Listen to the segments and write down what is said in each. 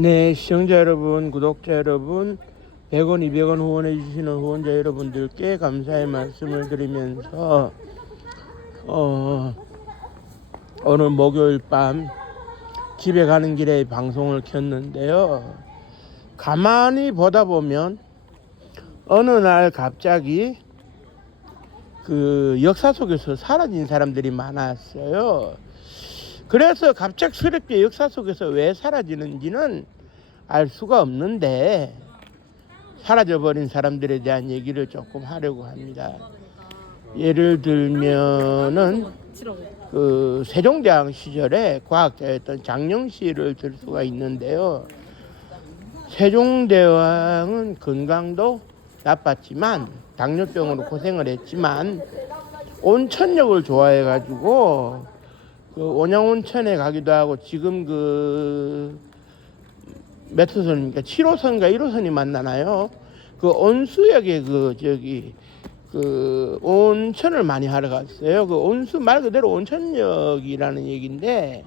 네, 시청자 여러분, 구독자 여러분, 100원, 200원 후원해 주시는 후원자 여러분들께 감사의 말씀을 드리면서 오늘 목요일 밤 집에 가는 길에 방송을 켰는데요. 가만히 보다 보면 어느 날 갑자기 그 역사 속에서 사라진 사람들이 많았어요. 그래서 갑작스럽게 역사 속에서 왜 사라지는지는 알 수가 없는데 사라져버린 사람들에 대한 얘기를 조금 하려고 합니다. 예를 들면은 그 세종대왕 시절에 과학자였던 장영실을 들 수가 있는데요. 세종대왕은 건강도 나빴지만 당뇨병으로 고생을 했지만 온천욕을 좋아해가지고 그 온양온천에 가기도 하고 지금 그 몇 호선입니까? 7호선과 1호선이 만나나요? 그 온수역에 그 온천을 많이 하러 갔어요. 그 온수 말 그대로 온천역이라는 얘기인데,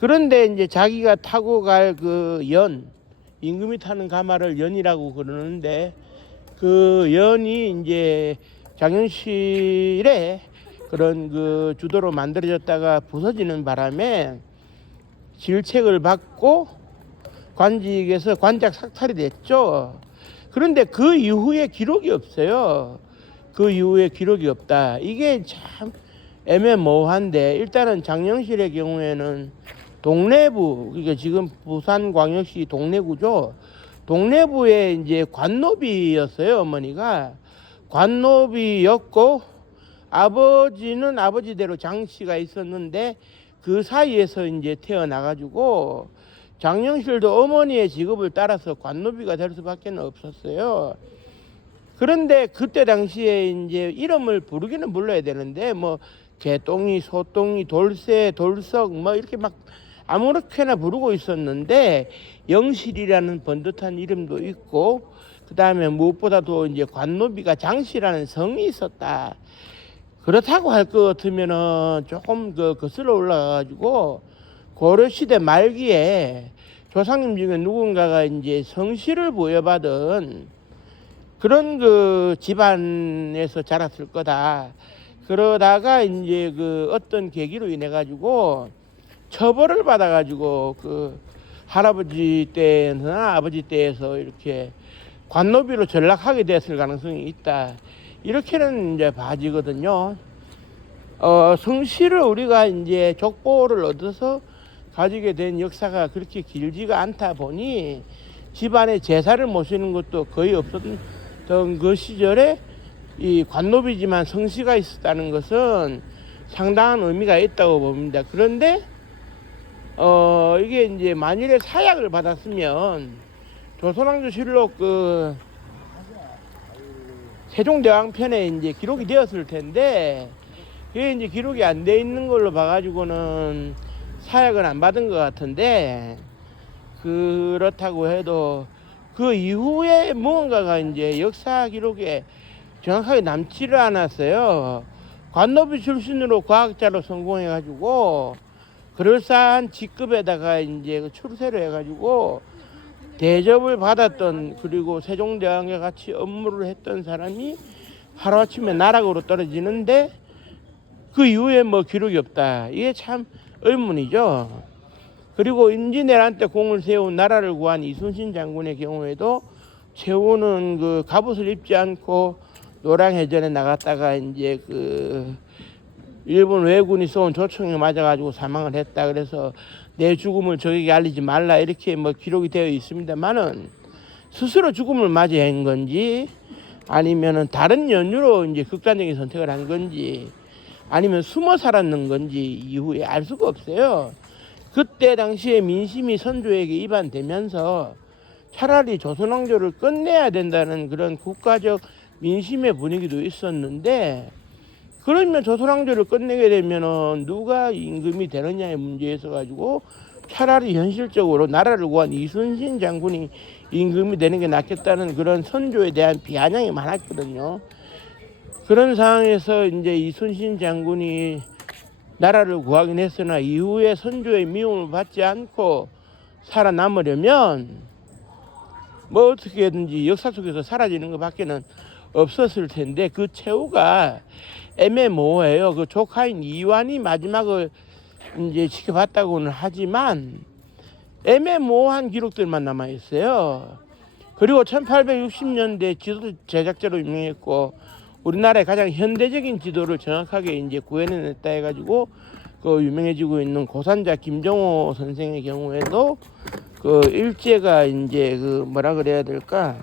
그런데 이제 자기가 타고 갈 그 임금이 타는 가마를 연이라고 그러는데, 그 연이 이제 장영실의 그런 그 주도로 만들어졌다가 부서지는 바람에 질책을 받고 관직에서 관작 삭탈이 됐죠. 그런데 그 이후에 기록이 없어요. 그 이후에 기록이 없다. 이게 참 애매모호한데, 일단은 장영실의 경우에는 동래부, 그러니까 지금 부산광역시 동래구죠. 동래부에 이제 관노비였어요. 어머니가 관노비였고, 아버지는 아버지대로 장씨가 있었는데 그 사이에서 이제 태어나가지고 장영실도 어머니의 직업을 따라서 관노비가 될 수밖에 없었어요. 그런데 그때 당시에 이제 이름을 부르기는 불러야 되는데 뭐 개똥이, 소똥이, 돌쇠, 돌석 뭐 이렇게 막 아무렇게나 부르고 있었는데, 영실이라는 번듯한 이름도 있고, 그 다음에 무엇보다도 이제 관노비가 장씨라는 성이 있었다. 그렇다고 할 것 같으면은 조금 거슬러 올라가가지고 고려시대 말기에 조상님 중에 누군가가 이제 성씨를 부여받은 그런 그 집안에서 자랐을 거다. 그러다가 이제 그 어떤 계기로 인해 가지고 처벌을 받아 가지고 그 할아버지 때나 아버지 때에서 이렇게 관노비로 전락하게 됐을 가능성이 있다. 이렇게는 이제 봐지거든요. 성씨를 우리가 이제 족보를 얻어서 가지게 된 역사가 그렇게 길지가 않다 보니 집안에 제사를 모시는 것도 거의 없었던 그 시절에 이 관노비지만 성씨가 있었다는 것은 상당한 의미가 있다고 봅니다. 그런데 이게 이제 만일에 사약을 받았으면 조선왕조실록 그 세종대왕 편에 이제 기록이 되었을 텐데, 그게 이제 기록이 안 돼 있는 걸로 봐가지고는 사약은 안 받은 것 같은데, 그렇다고 해도 그 이후에 무언가가 이제 역사 기록에 정확하게 남지를 않았어요. 관노비 출신으로 과학자로 성공해가지고 그럴싸한 직급에다가 이제 출세를 해가지고 대접을 받았던, 그리고 세종대왕과 같이 업무를 했던 사람이 하루아침에 나락으로 떨어지는데 그 이후에 뭐 기록이 없다. 이게 참 의문이죠. 그리고 임진왜란 때 공을 세운 나라를 구한 이순신 장군의 경우에도 최후는 그 갑옷을 입지 않고 노량해전에 나갔다가 이제 그 일본 왜군이 쏜 조총에 맞아가지고 사망을 했다. 그래서 내 죽음을 적에게 알리지 말라 이렇게 뭐 기록이 되어 있습니다만은, 스스로 죽음을 맞이한 건지 아니면은 다른 연유로 이제 극단적인 선택을 한 건지 아니면 숨어 살았는 건지 이후에 알 수가 없어요. 그때 당시에 민심이 선조에게 이반되면서 차라리 조선왕조를 끝내야 된다는 그런 국가적 민심의 분위기도 있었는데, 그러면 조선왕조를 끝내게 되면은 누가 임금이 되느냐의 문제에 있어 가지고 차라리 현실적으로 나라를 구한 이순신 장군이 임금이 되는 게 낫겠다는 그런 선조에 대한 비아냥이 많았거든요. 그런 상황에서 이제 이순신 장군이 나라를 구하긴 했으나 이후에 선조의 미움을 받지 않고 살아남으려면 뭐 어떻게든지 역사 속에서 사라지는 것밖에는 없었을 텐데 그 최후가 애매모호해요. 그 조카인 이완이 마지막을 이제 지켜봤다고는 하지만 애매모호한 기록들만 남아 있어요. 그리고 1860년대 지도 제작자로 유명했고 우리나라의 가장 현대적인 지도를 정확하게 이제 구해냈다 해가지고 그 유명해지고 있는 고산자 김정호 선생의 경우에도 그 일제가 이제 그 뭐라 그래야 될까,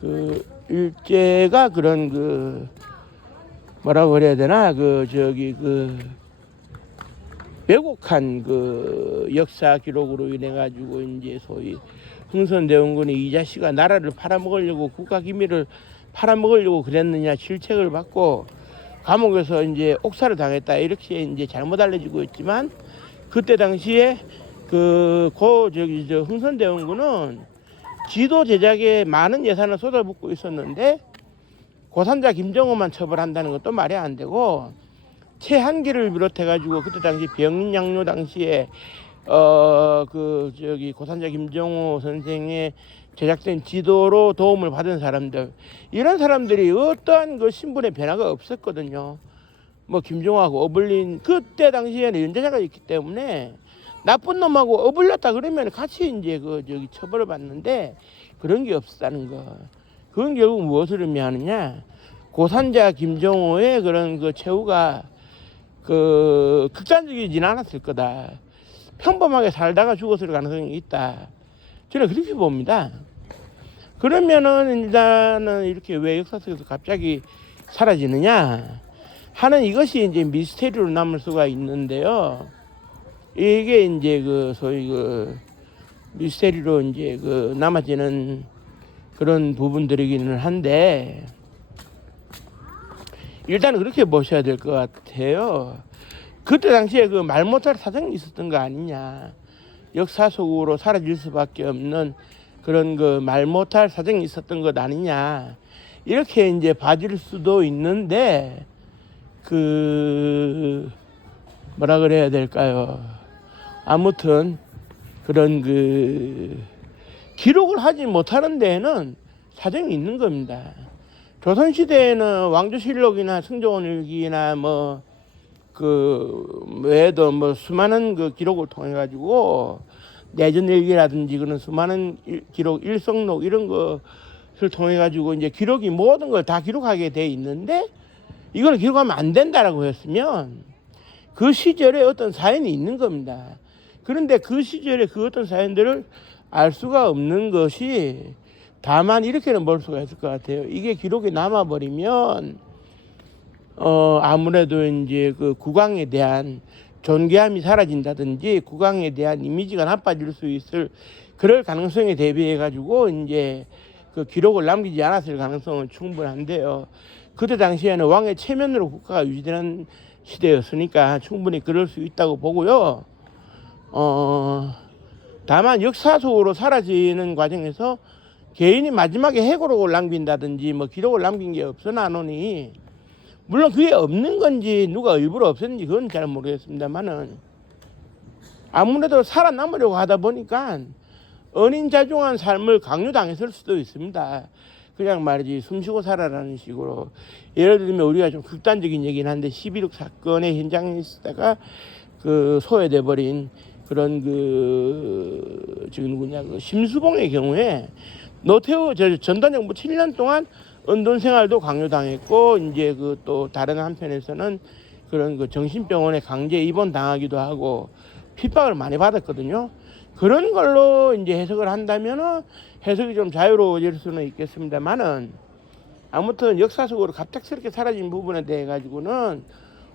그 일제가 그런 그 뭐라고 그래야 되나, 그 저기 그 왜곡한 그 역사 기록으로 인해 가지고 이제 소위 흥선대원군이 이 자식아 나라를 팔아먹으려고 국가 기밀을 팔아먹으려고 그랬느냐 실책을 받고 감옥에서 이제 옥살을 당했다 이렇게 이제 잘못 알려지고 있지만, 그때 당시에 저 흥선대원군은 지도 제작에 많은 예산을 쏟아붓고 있었는데 고산자 김정호만 처벌한다는 것도 말이 안 되고, 최한기를 비롯해 가지고 그때 당시 병인양요 당시에 고산자 김정호 선생의 제작된 지도로 도움을 받은 사람들, 이런 사람들이 어떠한 그 신분의 변화가 없었거든요. 뭐 김정호하고 어불린, 그때 당시에는 연좌자가 있기 때문에 나쁜 놈하고 어불렸다 그러면 같이 이제 처벌을 받는데 그런 게 없었다는 거. 그건 결국 무엇을 의미하느냐? 고산자 김정호의 그런 그 최후가 극단적이진 않았을 거다. 평범하게 살다가 죽었을 가능성이 있다. 저는 그렇게 봅니다. 그러면은 일단은 이렇게 왜 역사 속에서 갑자기 사라지느냐 하는 이것이 이제 미스테리로 남을 수가 있는데요. 이게 이제 소위 미스테리로 이제 남아지는 그런 부분들이기는 한데, 일단은 그렇게 보셔야 될 것 같아요. 그때 당시에 말 못할 사정이 있었던 거 아니냐. 역사 속으로 사라질 수밖에 없는 그런 말 못할 사정이 있었던 것 아니냐. 이렇게 이제 봐줄 수도 있는데, 뭐라 그래야 될까요. 아무튼, 그런 기록을 하지 못하는 데에는 사정이 있는 겁니다. 조선시대에는 왕조실록이나 승조원일기나 외에도 수많은 기록을 통해 가지고 내전일기라든지 그런 수많은 기록, 일성록 이런 것을 통해 가지고 이제 기록이 모든 걸 다 기록하게 돼 있는데, 이걸 기록하면 안 된다라고 했으면 그 시절에 어떤 사연이 있는 겁니다. 그런데 그 시절에 그 어떤 사연들을 알 수가 없는 것이, 다만 이렇게는 볼 수가 있을 것 같아요. 이게 기록이 남아버리면 아무래도 이제 국왕에 대한 존귀함이 사라진다든지 국왕에 대한 이미지가 나빠질 수 있을 그럴 가능성에 대비해 가지고 이제 기록을 남기지 않았을 가능성은 충분한데요. 그때 당시에는 왕의 체면으로 국가가 유지되는 시대였으니까 충분히 그럴 수 있다고 보고요. 다만 역사 속으로 사라지는 과정에서 개인이 마지막에 해고록을 남긴다든지 기록을 남긴 게 없어나노니, 물론 그게 없는 건지 누가 일부러 없앴는지 그건 잘 모르겠습니다만은, 아무래도 살아남으려고 하다 보니까 은인자중한 삶을 강요당했을 수도 있습니다. 그냥 말이지 숨쉬고 살아라는 식으로. 예를 들면 우리가 좀 극단적인 얘기는 한데 11.6 사건의 현장에 있다가 소외돼 버린 그런 심수봉의 경우에 노태우 전두환 정부 7년 동안 은둔 생활도 강요당했고, 이제 또 다른 한편에서는 그런 정신병원에 강제 입원 당하기도 하고 핍박을 많이 받았거든요. 그런 걸로 이제 해석을 한다면은 해석이 좀 자유로워질 수는 있겠습니다만은, 아무튼 역사 속으로 갑작스럽게 사라진 부분에 대해 가지고는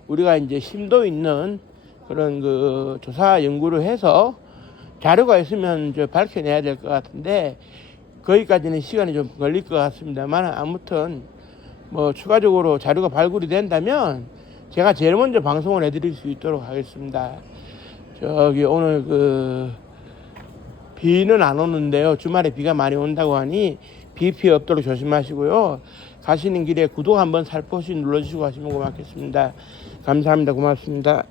우리가 이제 심도 있는 그런 조사 연구를 해서 자료가 있으면 밝혀내야 될 것 같은데, 거기까지는 시간이 좀 걸릴 것 같습니다만, 아무튼 추가적으로 자료가 발굴이 된다면 제가 제일 먼저 방송을 해드릴 수 있도록 하겠습니다. 오늘 비는 안 오는데요. 주말에 비가 많이 온다고 하니 비 피해 없도록 조심하시고요. 가시는 길에 구독 한번 살포시 눌러주시고 하시면 고맙겠습니다. 감사합니다. 고맙습니다.